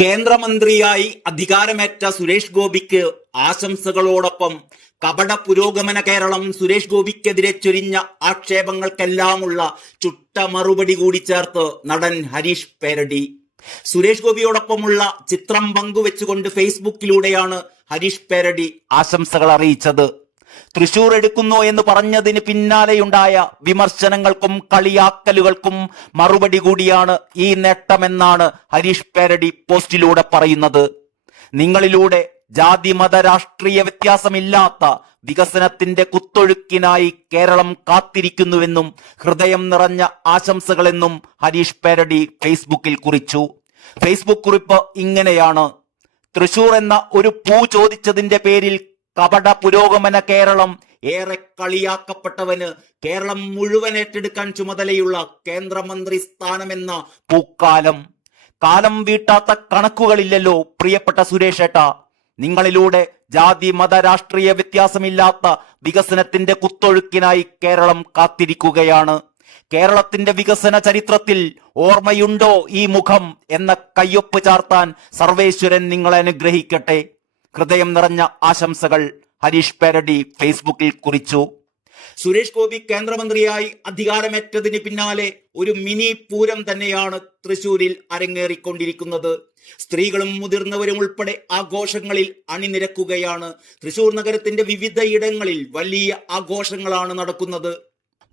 കേന്ദ്രമന്ത്രിയായി അധികാരമേറ്റ സുരേഷ് ഗോപിക്ക് ആശംസകളോടൊപ്പം കപട പുരോഗമന കേരളം സുരേഷ് ഗോപിക്കെതിരെ ചൊരിഞ്ഞ ആക്ഷേപങ്ങൾക്കെല്ലാമുള്ള ചുട്ട മറുപടി കൂടി ചേർത്ത് നടൻ ഹരീഷ് പേരടി. സുരേഷ് ഗോപിയോടൊപ്പമുള്ള ചിത്രം പങ്കുവെച്ചുകൊണ്ട് ഫേസ്ബുക്കിലൂടെയാണ് ഹരീഷ് പേരടി ആശംസകൾ അറിയിച്ചത്. തൃശൂർ എടുക്കുന്നു എന്ന് പറഞ്ഞതിന് പിന്നാലെയുണ്ടായ വിമർശനങ്ങൾക്കും കളിയാക്കലുകൾക്കും മറുപടി കൂടിയാണ് ഈ നേട്ടമെന്നാണ് ഹരീഷ് പേരടി പോസ്റ്റിലൂടെ പറയുന്നത്. നിങ്ങളിലൂടെ ജാതി മത രാഷ്ട്രീയ വ്യത്യാസമില്ലാത്ത വികസനത്തിന്റെ കുത്തൊഴുക്കിനായി കേരളം കാത്തിരിക്കുന്നുവെന്നും ഹൃദയം നിറഞ്ഞ ആശംസകളെന്നും ഹരീഷ് പേരടി ഫേസ്ബുക്കിൽ കുറിച്ചു. ഫേസ്ബുക്ക് കുറിപ്പ് ഇങ്ങനെയാണ്: തൃശൂർ എന്ന ഒരു പൂ ചോദിച്ചതിന്റെ പേരിൽ കപട പുരോഗമന കേരളം ഏറെ കളിയാക്കപ്പെട്ടവന് കേരളം മുഴുവൻ ഏറ്റെടുക്കാൻ ചുമതലയുള്ള കേന്ദ്രമന്ത്രി സ്ഥാനമെന്ന പൂക്കാലം. കാലം വീട്ടാത്ത കണക്കുകളില്ലല്ലോ പ്രിയപ്പെട്ട സുരേഷേട്ട. നിങ്ങളിലൂടെ ജാതി മത രാഷ്ട്രീയ വ്യത്യാസമില്ലാത്ത വികസനത്തിന്റെ കുത്തൊഴുക്കിനായി കേരളം കാത്തിരിക്കുകയാണ്. കേരളത്തിന്റെ വികസന ചരിത്രത്തിൽ ഓർമ്മയുണ്ടോ ഈ മുഖം എന്ന കയ്യൊപ്പ് ചാർത്താൻ സർവേശ്വരൻ നിങ്ങളെ അനുഗ്രഹിക്കട്ടെ. ഹൃദയം നിറഞ്ഞ ആശംസകൾ ഹരീഷ് പേരടി ഫേസ്ബുക്കിൽ കുറിച്ചു. സുരേഷ് ഗോപി കേന്ദ്രമന്ത്രിയായി അധികാരമേറ്റതിന് പിന്നാലെ ഒരു മിനി പൂരം തന്നെയാണ് തൃശൂരിൽ അരങ്ങേറിക്കൊണ്ടിരിക്കുന്നത്. സ്ത്രീകളും മുതിർന്നവരും ഉൾപ്പെടെ ആഘോഷങ്ങളിൽ അണിനിരക്കുകയാണ്. തൃശൂർ നഗരത്തിന്റെ വിവിധയിടങ്ങളിൽ വലിയ ആഘോഷങ്ങളാണ് നടക്കുന്നത്.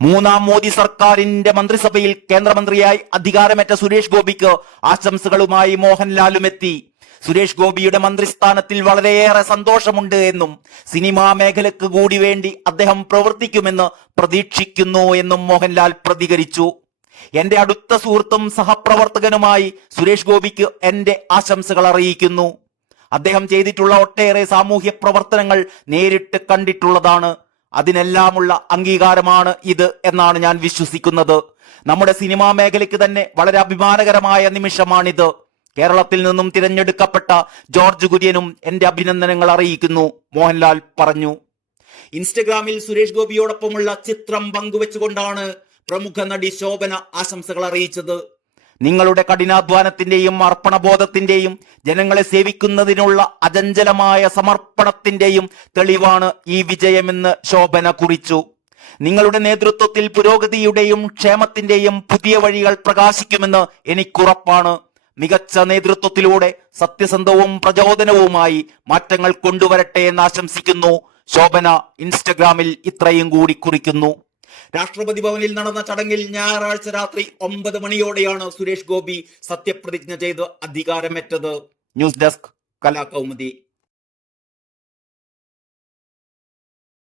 മൂന്നാം മോദി സർക്കാരിന്റെ മന്ത്രിസഭയിൽ കേന്ദ്രമന്ത്രിയായി അധികാരമേറ്റ സുരേഷ് ഗോപിക്ക് ആശംസകളുമായി മോഹൻലാലും എത്തി. സുരേഷ് ഗോപിയുടെ മന്ത്രിസ്ഥാനത്തിൽ വളരെയേറെ സന്തോഷമുണ്ട് എന്നും സിനിമാ മേഖലക്ക് കൂടി വേണ്ടി അദ്ദേഹം പ്രവർത്തിക്കുമെന്ന് പ്രതീക്ഷിക്കുന്നു എന്നും മോഹൻലാൽ പ്രതികരിച്ചു. എന്റെ അടുത്ത സുഹൃത്തും സഹപ്രവർത്തകനുമായി സുരേഷ് ഗോപിക്ക് എന്റെ ആശംസകൾ അറിയിക്കുന്നു. അദ്ദേഹം ചെയ്തിട്ടുള്ള ഒട്ടേറെ സാമൂഹ്യ പ്രവർത്തനങ്ങൾ നേരിട്ട് കണ്ടിട്ടുള്ളതാണ്. അതിനെല്ലാമുള്ള അംഗീകാരമാണ് ഇത് എന്നാണ് ഞാൻ വിശ്വസിക്കുന്നത്. നമ്മുടെ സിനിമാ മേഖലയ്ക്ക് തന്നെ വളരെ അഭിമാനകരമായ നിമിഷമാണിത്. കേരളത്തിൽ നിന്നും തിരഞ്ഞെടുക്കപ്പെട്ട ജോർജ് കുര്യനും എന്റെ അഭിനന്ദനങ്ങൾ അറിയിക്കുന്നു, മോഹൻലാൽ പറഞ്ഞു. ഇൻസ്റ്റഗ്രാമിൽ സുരേഷ് ഗോപിയോടൊപ്പമുള്ള ചിത്രം പങ്കുവെച്ചുകൊണ്ടാണ് പ്രമുഖ നടി ശോഭന ആശംസകൾ അറിയിച്ചത്. നിങ്ങളുടെ കഠിനാധ്വാനത്തിന്റെയും അർപ്പണബോധത്തിന്റെയും ജനങ്ങളെ സേവിക്കുന്നതിനുള്ള അചഞ്ചലമായ സമർപ്പണത്തിന്റെയും തെളിവാണ് ഈ വിജയമെന്ന് ശോഭന കുറിച്ചു. നിങ്ങളുടെ നേതൃത്വത്തിൽ പുരോഗതിയുടെയും ക്ഷേമത്തിന്റെയും പുതിയ വഴികൾ പ്രകാശിക്കുമെന്ന് എനിക്കുറപ്പാണ്. മികച്ച നേതൃത്വത്തിലൂടെ സത്യസന്ധവും പ്രചോദനവുമായി മാറ്റങ്ങൾ കൊണ്ടുവരട്ടെ എന്ന് ആശംസിക്കുന്നു. ശോഭന ഇൻസ്റ്റഗ്രാമിൽ ഇത്രയും കൂടി കുറിക്കുന്നു. രാഷ്ട്രപതി ഭവനിൽ നടന്ന ചടങ്ങിൽ ഞായറാഴ്ച രാത്രി 9 മണിയോടെയാണ് സുരേഷ് ഗോപി സത്യപ്രതിജ്ഞ ചെയ്ത് അധികാരമേറ്റത്. News desk Kalakaumudi.